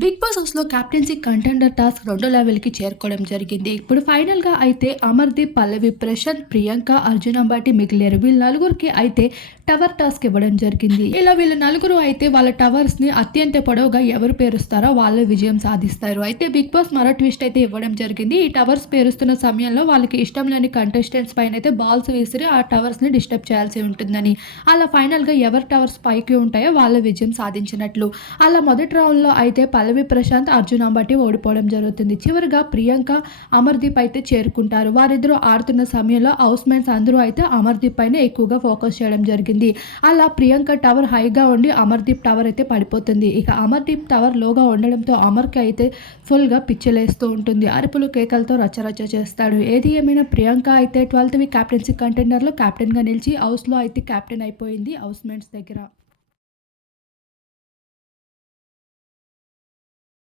Big Boss హౌస్లో captaincy contender task రెండో లెవెల్కి చేరుకోవడం జరిగింది. ఇప్పుడు ఫైనల్గా అయితే అమర్దీప్ పల్లవి ప్రశాంత్ ప్రియాంక అర్జున్ అంబాటి మిగిలేరు. వీళ్ళ నలుగురికి అయితే టవర్ టాస్క్ ఇవ్వడం జరిగింది. ఇలా వీళ్ళ నలుగురు అయితే వాళ్ళ టవర్స్ని అత్యంత పొడవుగా ఎవరు పేరుస్తారో వాళ్ళు విజయం సాధిస్తారు. అయితే బిగ్ బాస్ మరో ట్విస్ట్ అయితే ఇవ్వడం జరిగింది. ఈ టవర్స్ పేరుస్తున్న సమయంలో వాళ్ళకి ఇష్టం లేని కంటెస్టెంట్స్ పైన అయితే బాల్స్ విసిరి ఆ టవర్స్ని డిస్టర్బ్ చేయాల్సి ఉంటుందని. అలా ఫైనల్గా ఎవరి టవర్స్ పైకి ఉంటాయో వాళ్ళ విజయం సాధించినట్లు. అలా మొదటి రౌండ్లో అయితే పల్లవి ప్రశాంత్ అర్జున్ అంబటి ఓడిపోవడం జరుగుతుంది. చివరిగా ప్రియాంక అమర్దీప్ అయితే చేరుకుంటారు. వారిద్దరూ ఆడుతున్న సమయంలో హౌస్ మేట్స్ అందరూ అయితే అమర్దీప్ పైన ఎక్కువగా ఫోకస్ చేయడం జరిగింది. అలా ప్రియాంక టవర్ హైగా ఉండి అమర్దీప్ టవర్ అయితే పడిపోతుంది. ఇక అమర్దీప్ టవర్ లోగా ఉండడంతో అమర్కి అయితే ఫుల్గా పిచ్చలేస్తూ ఉంటుంది. అరుపులు కేకలతో రచ్చరచ్చ చేస్తాడు. ఏది ఏమైనా ప్రియాంక అయితే ట్వెల్త్ వీక్ క్యాప్టెన్సీ కంటైనర్లో క్యాప్టెన్గా నిలిచి హౌస్లో అయితే క్యాప్టెన్ అయిపోయింది హౌస్ మేట్స్ దగ్గర.